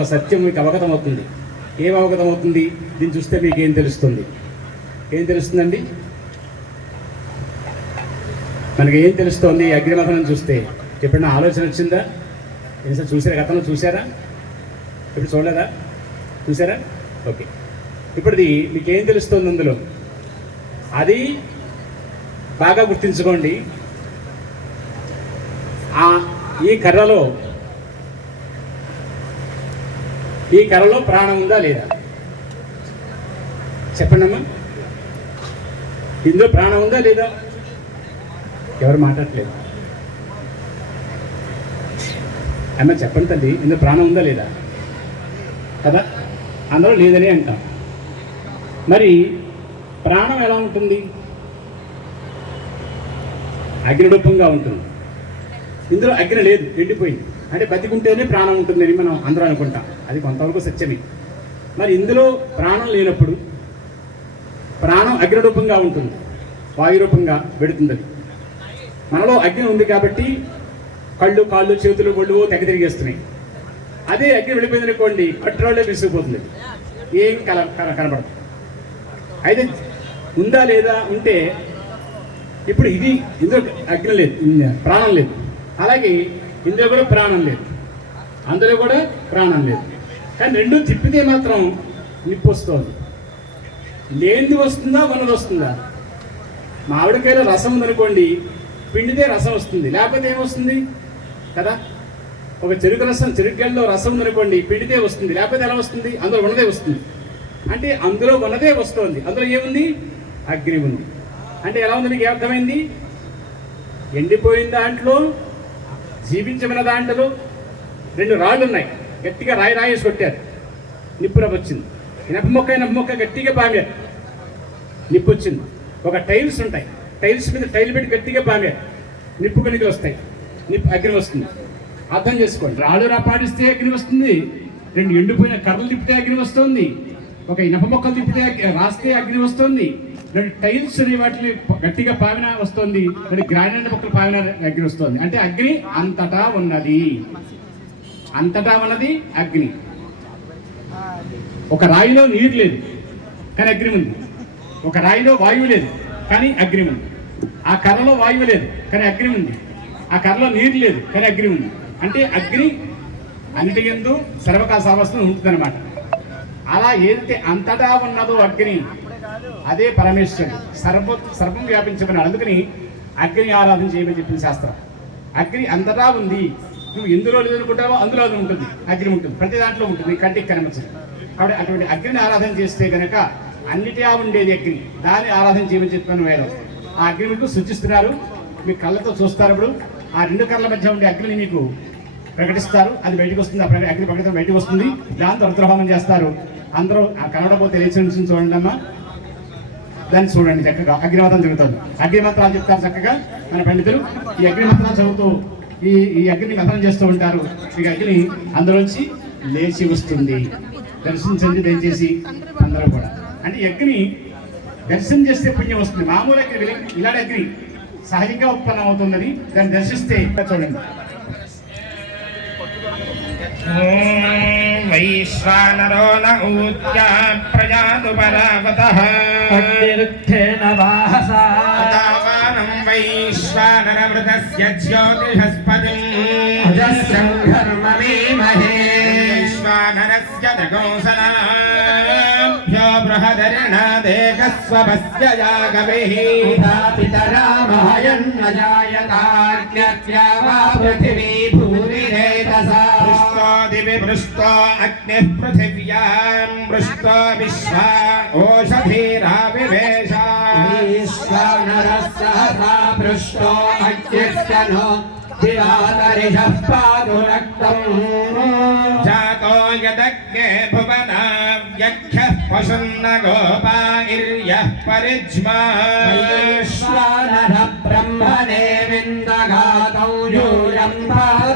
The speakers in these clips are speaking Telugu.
ఒక సత్యం మీకు అవగతం అవుతుంది ఏం అవగతం అవుతుంది దీన్ని చూస్తే మీకు ఏం తెలుస్తుంది? ఏం తెలుస్తుందండి? మనకి ఏం తెలుస్తోంది? అగ్నిమథనం చూస్తే. ఎప్పుడైనా ఆలోచన వచ్చిందా? ఎన్నిసార్లు చూసారా గతంలో చూసారా ఇప్పుడు చూడలేదా? చూసారా ఓకే. ఇప్పుడుది మీకు ఏం తెలుస్తుంది అందులో? అది బాగా గుర్తించుకోండి. ఆ ఈ కర్రలో ఈ కర్రలో ప్రాణం ఉందా లేదా? చెప్పండి అమ్మా ఇందులో ప్రాణం ఉందా లేదా? ఎవరు మాట్లాడట్లేదు. అమ్మ చెప్పండి తల్లి ఇందులో ప్రాణం ఉందా లేదా? కదా? అందరూ లేదని అంటాం. మరి ప్రాణం ఎలా ఉంటుంది? అగ్నిరూపంగా ఉంటుంది. ఇందులో అగ్ని లేదు ఎండిపోయింది. అంటే బతికుంటేనే ప్రాణం ఉంటుందని మనం అందరూ అనుకుంటాం. అది కొంతవరకు సత్యమే. మరి ఇందులో ప్రాణం లేనప్పుడు ప్రాణం అగ్నిరూపంగా ఉంటుంది. వాయురూపంగా పెడుతుంది అది మనలో అగ్ని ఉంది కాబట్టి కళ్ళు కాళ్ళు చేతులు ఒళ్ళు తెగ తిరిగేస్తున్నాయి. అదే అగ్ని వెళ్ళిపోయింది అనుకోండి కట్రోలే విసిగిపోతుంది. ఏం కల కనబడదు. అయితే ఉందా లేదా ఉంటే ఇప్పుడు ఇది ఇందులో అగ్ని లేదు ప్రాణం లేదు. అలాగే ఇందులో కూడా ప్రాణం లేదు. అందులో కూడా ప్రాణం లేదు. కానీ రెండు తిప్పితే మాత్రం నిప్పు వస్తుంది లేనిది వస్తుందా ఉన్నది వస్తుందా? మామిడికాయలో రసం ఉందనుకోండి పిండితే రసం వస్తుంది. లేకపోతే ఏమొస్తుంది కదా? ఒక చెరుకు రసం చెరుకుగల్లో రసం ఉందనుకోండి పిండితే వస్తుంది. లేకపోతే ఎలా వస్తుంది? అందులో ఉన్నదే వస్తుంది. అంటే అందులో ఉన్నదే వస్తుంది. అందులో ఏముంది? అగ్ని ఉంది. అంటే ఎలా ఉంది మీకు అర్థమైంది ఎండిపోయిన దాంట్లో జీవించమైన దాంట్లో రెండు రాళ్ళు ఉన్నాయి గట్టిగా రాయి రాయేసి కొట్టారు. నిప్పు వచ్చింది. ఇనప మొక్క ఇనప మొక్క గట్టిగా పామారు. నిప్పు వచ్చింది. ఒక టైల్స్ ఉంటాయి. టైల్స్ మీద టైల్ పెట్టి గట్టిగా పామారు. నిప్పు కణికలు వస్తాయి. నిప్పు అగ్ని వస్తుంది. అర్థం చేసుకోండి. రాళ్ళు రాపాడిస్తే అగ్ని వస్తుంది. రెండు ఎండిపోయిన కర్రలు తిప్పితే అగ్ని వస్తుంది. ఒక ఇనప మొక్కలు తిప్పితే రాస్తే అగ్ని వస్తుంది. టైల్స్ అనే వాటిని గట్టిగా పావిన వస్తుంది రెండు గ్రానైట్ మొక్కలు పావిన దగ్గర వస్తుంది. అంటే అగ్ని అంతటా ఉన్నది. అంతటా ఉన్నది అగ్ని. ఒక రాయిలో నీరు లేదు కానీ అగ్ని ఉంది. ఒక రాయిలో వాయువు లేదు కానీ అగ్ని ఉంది. ఆ కర్రలో వాయువు లేదు కానీ అగ్ని ఉంది. ఆ కర్రలో నీరు లేదు కానీ అగ్ని ఉంది. అంటే అగ్ని అన్నిటి ఎందు సర్వకాశావస్థను ఉంటుందన్నమాట. అలా ఏదైతే అంతటా ఉన్నదో అగ్ని అదే పరమేశ్వరుడు. సర్వ సర్వం వ్యాపించమన్నాడు అందుకని అగ్ని ఆరాధన చేయమని చెప్పిన శాస్త్రం. అగ్ని అంతటా ఉంది. నువ్వు ఎందులో లేదనుకుంటావో అందులో అది ఉంటుంది. అగ్ని ఉంటుంది. ప్రతి దాంట్లో ఉంటుంది. కంటికి కనిపించదు. కాబట్టి అటువంటి అగ్నిని ఆరాధన చేస్తే కనుక అన్నిటిగా ఉండేది అగ్ని. దాన్ని ఆరాధన చేయమని చెప్పాను వేదం. ఆ అగ్ని మీకు సూచిస్తున్నారు మీ కళ్ళతో చూస్తారు ఇప్పుడు. ఆ రెండు కళ్ళ మధ్య ఉండే అగ్నిని మీకు ప్రకటిస్తారు. అది బయటకు వస్తుంది. అగ్ని ప్రకటన బయటకు వస్తుంది. దాంతో రుద్రహోమం చేస్తారు. అందరూ ఆ కన్నడపోతే లేచి నుంచి చూడండి అమ్మా. దాన్ని చూడండి చక్కగా. అగ్నిమతం జరుగుతుంది అగ్నిమతాలు చెప్తారు చక్కగా. మన పండితులు ఈ అగ్నిమతాలు చదువుతూ ఈ ఈ అగ్ని మతనం చేస్తూ ఉంటారు. ఈ అగ్ని అందులోంచి లేచి వస్తుంది. దర్శించండి దయచేసి అందరూ కూడా. అంటే అగ్ని దర్శనం చేస్తే పుణ్యం వస్తుంది. మామూలు అగ్ని ఇలాంటి అగ్ని సహజంగా ఉత్పన్నం అవుతున్నది దాన్ని దర్శిస్తే చూడండి. वैश्वानरो न ऊत्या प्रजातु परावतः अग्निरुद्धेन वाहसा वैश्वानरमृतस्य ज्योतिषस्पतिम्। अजस्रं घर्ममेमहे वैश्वानरस्य दगोसनाभ्यो महयन्न वा पृथिवी भूरिरेतसा पृष्ठो दिवि पृष्ठो अग्निः पृथिव्यां पृष्ठो विश्वा ओषधीराविवेशा ईश्वरनरः सहसा पृष्ठो अग्निस्तनो दिवातरिषः पातु रक्तम् जातो यदग्ने भुवनाव्यख्यः पशुन्न गोपायर्यः परिज्मा वैश्वानर ब्रह्मणे विन्दघातौ यूयं पाद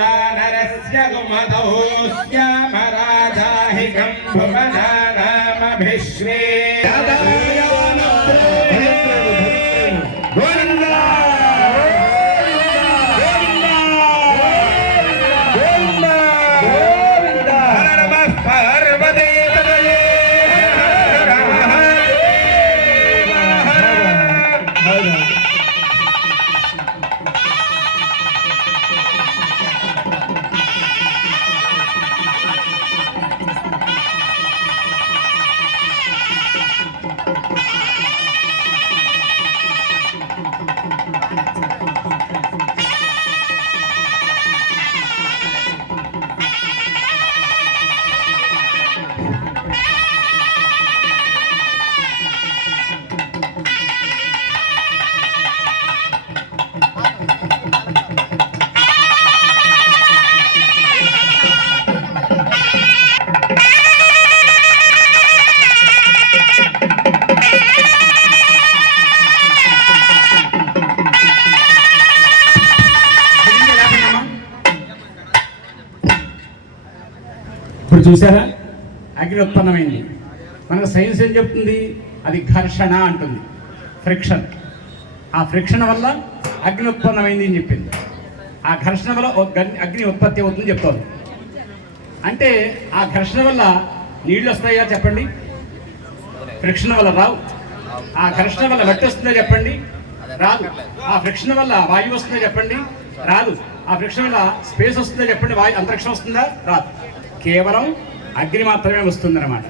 వైశ్వానరస్య గుమతౌ శ్యామరాజాహికం భువనానామభిశ్వే ఇప్పుడు చూసారా అగ్ని ఉత్పన్నమైంది మనకు సైన్స్ ఏం చెప్తుంది? అది ఘర్షణ అంటుంది. ఫ్రిక్షన్. ఆ ఫ్రిక్షన్ వల్ల అగ్ని ఉత్పన్నమైంది అని చెప్పింది. ఆ ఘర్షణ వల్ల అగ్ని ఉత్పత్తి అవుతుందని చెప్తారు అంటే ఆ ఘర్షణ వల్ల నీళ్ళు వస్తాయా చెప్పండి? ఫ్రిక్షన్ వల్ల రావు. ఆ ఘర్షణ వల్ల మట్టి వస్తుందో చెప్పండి? రాదు. ఆ ఫ్రిక్షన్ వల్ల వాయువు వస్తుందో చెప్పండి? రాదు. ఆ ఫ్రిక్షన్ వల్ల స్పేస్ వస్తుందో చెప్పండి? వాయు అంతరిక్షం వస్తుందా? రాదు. కేవలం అగ్ని మాత్రమే వస్తుందన్నమాట.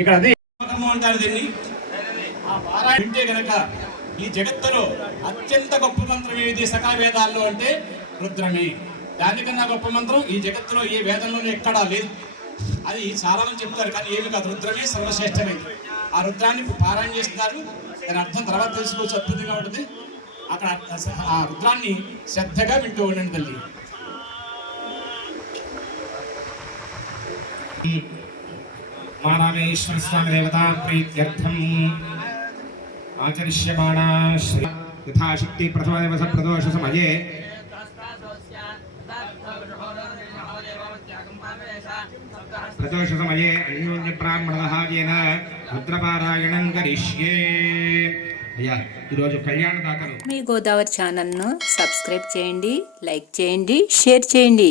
ఇక్కడ అదే అంటారు దీన్ని. ఆ పారాయణ వింటే గనక ఈ జగత్తులో అత్యంత గొప్ప మంత్రం ఏది? సకల వేదాల్లో అంటే రుద్రమే. దానికన్నా గొప్ప మంత్రం ఈ జగత్తులో ఏ వేదంలోనూ ఎక్కడా లేదు. అది చాలా మంది చెప్తారు కానీ ఏమి కాదు. రుద్రమే సర్వశ్రేష్టమైంది ఆ రుద్రాన్ని పారాయణ చేస్తున్నారు. దాని అర్థం తర్వాత తెలుసుకోవచ్చు అద్భుతంగా ఉంటుంది. అక్కడ ఆ రుద్రాన్ని శ్రద్ధగా వింటూ ఉండండి తల్లి. మానవేశ్వర స్వామి దేవతా ప్రీత్యర్థం. ఆచరిష్యమాణా శ్రీ యథాశక్తి ప్రథమ దివస ప్రదోష సమయే. ప్రదోష సమయే అన్యోన్య బ్రాహ్మణ ఏన రుద్రపారాయణం కరిష్యే. అయ్యా ఈరోజు కళ్యాణ దాతలు. మీ గోదావరి ఛానల్ను సబ్స్క్రైబ్ చేయండి లైక్ చేయండి షేర్ చేయండి.